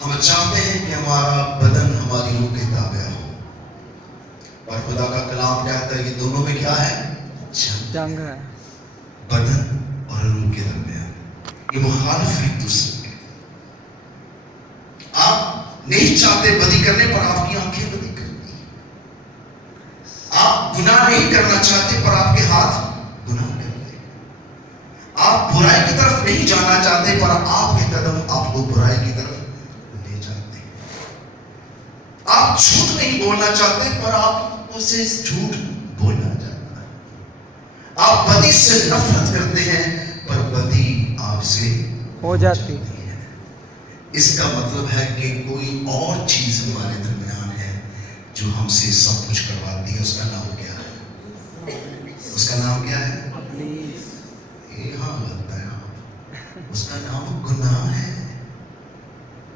ہم چاہتے ہیں کہ ہمارا بدن ہماری روح کے تابع ہو، اور خدا کا کلام کہتا ہے کہ دونوں میں کیا ہے؟ جنگ ہے. بدن اور روح کے درمیان یہ مخالف ہے ایک دوسرے کے. آپ نہیں چاہتے بدی کرنے پر آپ کی آنکھیں بدی کرتی ہیں. آپ گناہ نہیں کرنا چاہتے پر آپ کے ہاتھ گناہ کرتے ہیں. آپ برائی کی طرف نہیں جانا چاہتے پر آپ کے قدم آپ کو برائی کی طرف لے جاتے ہیں. آپ جھوٹ نہیں بولنا چاہتے پر آپ اسے جھوٹ بولنا چاہتا ہے. آپ بدی سے نفرت کرتے ہیں پر بدی آپ سے ہو جاتی. اس کا مطلب ہے کہ کوئی اور چیز ہمارے درمیان ہے جو ہم سے سب کچھ کرواتی ہے. اس کا نام کیا ہے؟ اس کا نام کیا ہے؟ یہ ہاں لگتا ہے آپ. اس کا نام گناہ ہے.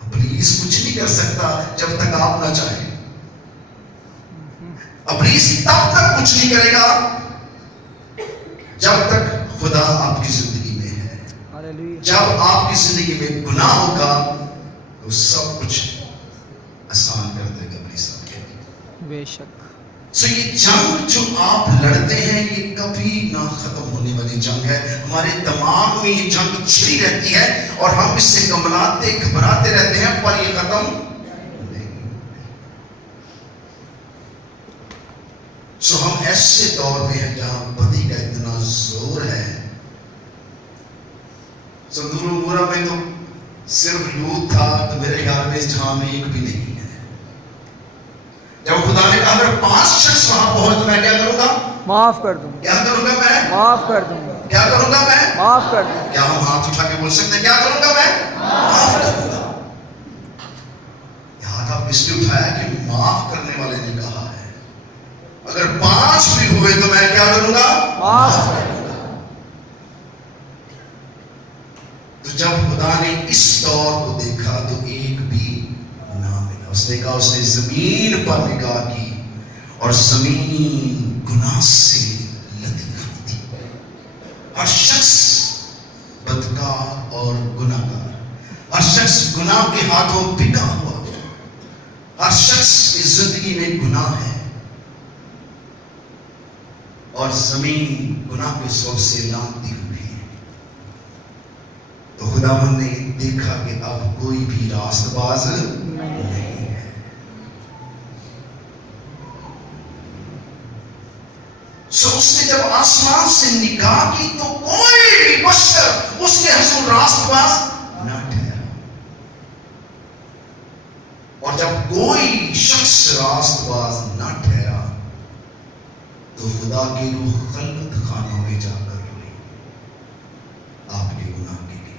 ابلیس کچھ نہیں کر سکتا جب تک آپ نہ چاہیں. ابلیس تب تک کچھ نہیں کرے گا جب تک خدا آپ کی زندگی میں ہے. جب آپ کی زندگی میں گناہ ہوگا تو سب کچھ آسان کر دے گا ابلیس آپ کے لیے. بے شک. سو یہ جنگ جو آپ لڑتے ہیں یہ کبھی نہ ختم ہونے والی جنگ ہے. ہمارے دماغ میں یہ جنگ چھڑی رہتی ہے اور ہم اس سے گھبراتے رہتے ہیں پر یہ ختم نہیں. سو ہم ایسے دور میں ہیں جہاں بدی کا اتنا زور ہے. سندور مورا میں تو صرف لوط تھا تو میرے خیال میں اس جہاں میں ایک بھی نہیں ہے. جب خدا نے کہا اگر 5 شخص وہاں پہنچ تو میں کیا کروں گا؟ معاف کر دوں. کیا کروں گا میں؟ معاف کر دوں. کیا کروں گا میں؟ معاف کر دوں. کیا ہم ہاتھ اٹھا کے بول سکتے ہیں کیا کروں گا میں؟ معاف کروں گا. یہ ہاتھ آپ اس لیے اٹھایا کہ معاف کرنے والے نے کہا ہے. اگر 5 بھی ہوئے تو میں کیا کروں گا؟ معاف کروں گا. تو جب خدا نے اس دور کو دیکھا تو ایک بھی نہ ملا. اس نے کہا اس نے زمین پر نگاہ کی اور زمین گناہ سے لطیف تھی. ہر شخص بدکار اور گناہگار، ہر شخص گناہ کے ہاتھوں بکا ہوا، ہر شخص کی زندگی میں گناہ ہے اور زمین گناہ کے سوب سے لانتی ہوئی ہے. تو خداوند نے دیکھا کہ اب کوئی بھی راست باز نہیں ہے. سو اس نے جب آسمان سے نگاہ کی تو کوئی بھی بشر اس کے حضور راست باز نہ ٹھہرا. اور جب کوئی شخص راست باز نہ ٹھہرا تو خدا کی روح خلوت خانوں میں جا کر روئی آپ کے گناہ کے لیے.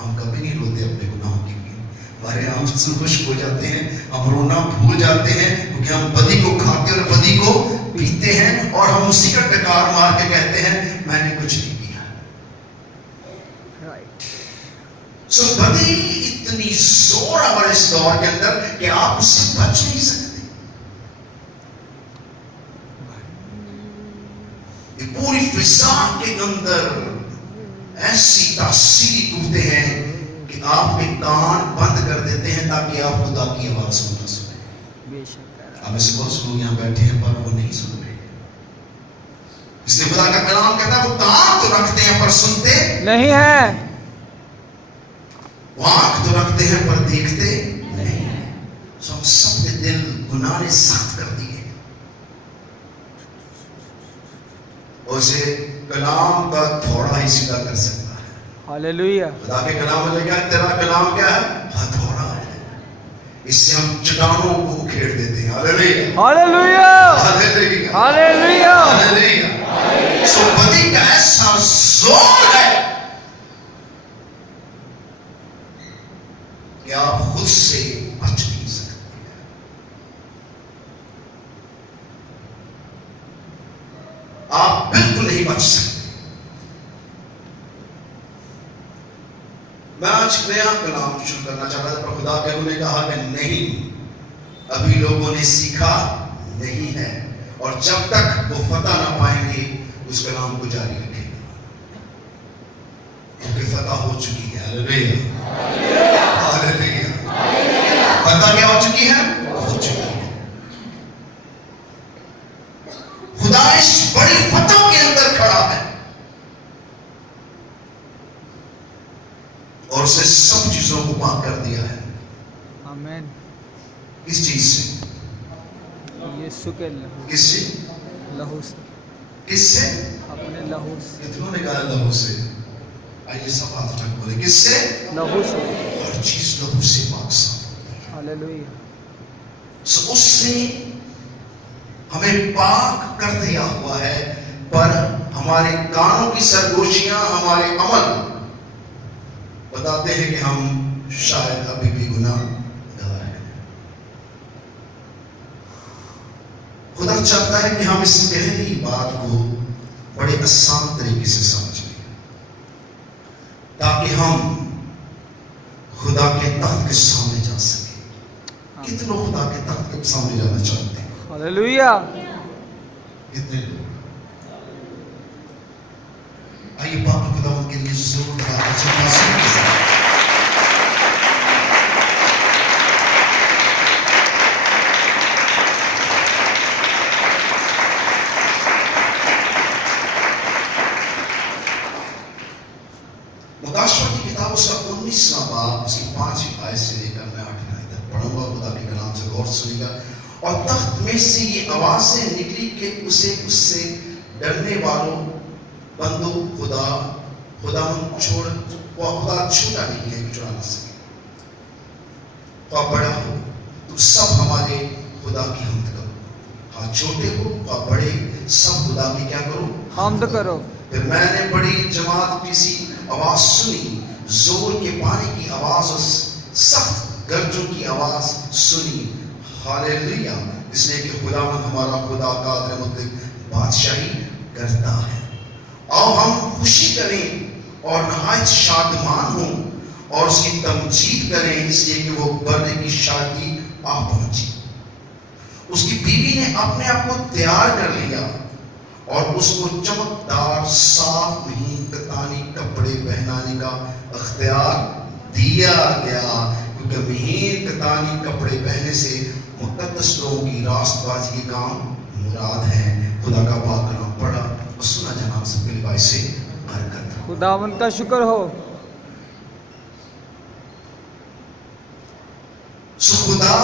ہم کبھی نہیں روتے اپنے گناہوں کے لیے. ہمارے آنسو خشک ہو جاتے ہیں، ہم رونا بھول جاتے ہیں کیونکہ ہم بدی کو کھاتے اور بدی کو پیتے ہیں اور ہم اسی کا ٹکار مار کے کہتے ہیں میں نے کچھ نہیں کیا. سو بدی اتنی زور ہمارے اس دور کے اندر کہ آپ اس سے بچ نہیں سکتے. یہ پوری فضا کے اندر ایسی تاثیری قوتیں ہیں کہ آپ کے کان بند کر دیتے ہیں تاکہ آپ خدا کی آواز کو نہ سنیں. آپ ایسے بہت لوگ یہاں بیٹھے ہیں پر وہ نہیں سن رہے. اس لیے خدا کا کلام کہتا ہے وہ کان تو رکھتے ہیں پر سنتے نہیں ہے، وہ آنکھ تو رکھتے ہیں پر دیکھتے نہیں ہیں. سو ہم سب کے دل گناہ نے سخت کر دیے. اسے کلام کا تھوڑا ہی سیدھا کر سکتا ہے. ہاللیلویہ. خدا کے کلام میں کیا ہے؟ تیرا کلام کیا ہے؟ ہتھوڑا ہے. اس سے ہم چٹانوں کو کھیڑ دیتے ہیں. ہاللیلویہ ہاللیلویہ ہاللیلویہ ہاللیلویہ. ہاللیلویہ. سو بدی کا ایسا زور ہے کہ آپ خود سے بچ نہیں سکتے. آپ بالکل نہیں بچ سکتے. میں آج نیا کلام شروع کرنا چاہتا تھا پر خدا کے روح نے کہا کہ نہیں، ابھی لوگوں نے سیکھا نہیں ہے اور جب تک وہ فتح نہ پائیں گے اس کلام کو جاری رکھیں گے کیونکہ فتح ہو چکی ہے. ہاللیلویہ ہاللیلویہ. سب چیزوں کو پاک کر دیا ہے. آمین. کس چیز سے؟ یسوع کے لہو کس سے؟ لہو سے. کس سے؟ اپنے لہو سے. کتنوں نے کہا لہو سے؟ آئیے سب ہاتھ اٹھا کے بولے کس سے؟ لہو سے. ہر چیز لہو سے پاک صاف ہوتی ہے. ہاللویہ. سو اس نے ہمیں پاک کر دیا ہوا ہے، پر ہمارے کانوں کی سرگوشیاں، ہمارے عمل بتاتے ہیں کہ ہم شاید ابھی بھی گناہ گار ہیں. خدا چاہتا ہے کہ ہم اس گہری بات کو بڑے آسان طریقے سے سمجھ لیں، تاکہ ہم خدا کے تخت کے سامنے جا سکیں. کتنے لوگ خدا کے تخت کے سامنے جانا چاہتے ہیں؟ ہاللویہ. کتنے لوگ؟ آئیے پاک خدا کے لیے ضرور مداشمہ کی کتاب اس کا 19واں باب اس کی 5ویں آیت سے لے کر میں 8ویں آیت تک پڑھوں گا. خدا کے کلام سے غور سنیے گا. اور تخت میں سے یہ آوازیں نکلی کہ اسے اس سے ڈرنے والوں بندو خدا چھوٹا نہیں ہے کہ چڑھا نہ سکے. خواہ بڑا ہو تم سب ہمارے خدا کی حمد کرو. ہاں چھوٹے ہو خواہ بڑے سب خدا کی کیا کرو؟ حمد کرو. پھر میں نے بڑی جماعت کی سی آواز سنی، زور کے پانی کی آواز اور سخت گرجوں کی آواز سنی. ہاللیلویہ. اس لیے کہ خداوند ہمارا خدا قادر مطلق بادشاہی کرتا ہے. آؤ ہم خوشی کریں اور نہایت شادمان ہوں اور اس کی تمجید کریں، اس لیے کہ وہ برے کی شادی آ پہنچی. اس کی بیوی نے اپنے آپ کو تیار کر لیا اور اس کو چمکدار صاف مہین کتانی کپڑے پہنانے کا اختیار دیا گیا، کیونکہ مہین کتانی کپڑے پہننے سے مقدس لوگوں کی راست بازی کے کام مراد ہیں. خدا کا پاک کلام پڑھا اور سنا جناب سب کے لباس سے برکت. خداوند کا شکر ہو. سو خدا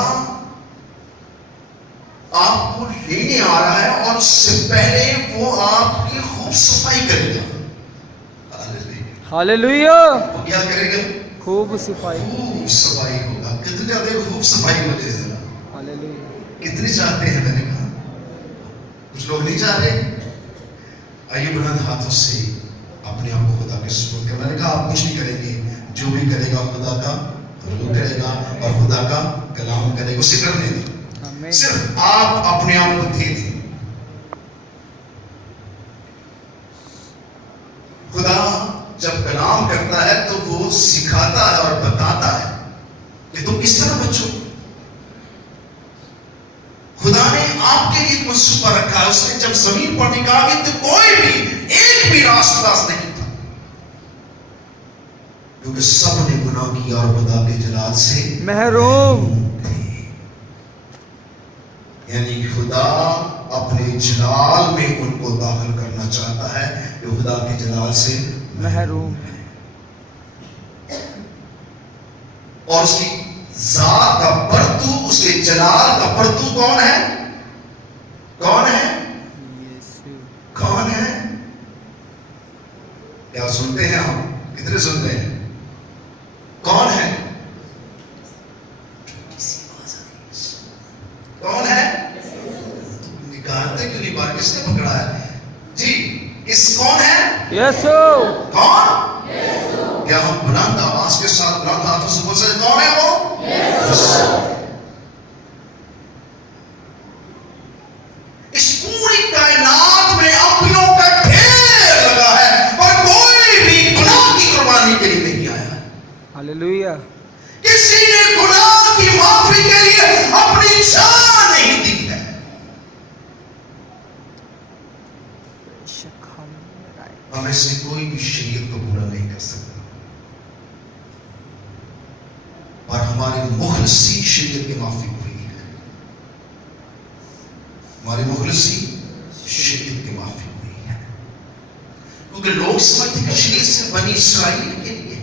آپ کو لینے آ رہا ہے اور اس سے پہلے وہ آپ کی خوب صفائی کرے گا. ہاللویہ. وہ کیا کرے گا؟ خوب صفائی. خوب صفائی ہوگا. کتنے چاہتے ہیں خوب صفائی ہو جائے؟ ہاللویہ. کتنے چاہتے ہیں؟ میں نے کہا کچھ لوگ نہیں چاہ رہے. آئیے بلند ہاتھوں سے اپنے آپ کو خدا کے سپرد کریں. میں نے کہا آپ کچھ نہیں کریں گے، جو بھی کرے گا خدا کا روح کرے گا اور خدا کا کلام کرے گا. اسے کرنے دیں. صرف آپ اپنے آپ کو دے دیں. خدا جب کلام کرتا ہے تو وہ سکھاتا ہے اور بتاتا ہے کہ تم کس طرح بچو. خدا نے آپ کے لیے منصوبہ رکھا ہے. اس نے جب زمین پر نکالا تو کوئی بھی ایک بھی راستہ نہیں تھا، کیونکہ سب نے گناہ کیا اور خدا کے جلال سے محروم تھے. یعنی خدا اپنے جلال میں ان کو داخل کرنا چاہتا ہے جو خدا کے جلال سے محروم ہے. اور اس کی ذات کا پرتو، اس کے جلال کا پرتو کون ہے؟ کون ہے؟ کون ہے؟ کیا سنتے ہیں ہم؟ کتنے سنتے ہیں؟ کون ہے؟ کون ہے؟ نکالتے کیوں نہیں بار؟ کس نے پکڑا ہے؟ جی کس کون ہے؟ یسوع. کون؟ کیا ہم بلند آواز کے ساتھ بلند ہاتھوں سے بول سکتے کون ہے وہ؟ یسوع. اس پوری کائنات میں انبیاءوں کا ڈھیر لگا ہے اور کوئی بھی گناہ کی قربانی کے لیے نہیں آیا ہے. ہاللویہ. کسی نے گناہ کی معافی کے لیے اپنی جان نہیں دی ہے. ہم ایسے کوئی بھی شریعت کو پورا نہیں کر سکتا، اور ہمارے مخلصی شریعت کی معافی ہوئی ہے. ہمارے مخلصی شریعت کی معافی ہوئی ہے، کیونکہ لوگ سمجھتے کہ شریعت سے بنی اسرائیل کے لیے ہے.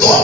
2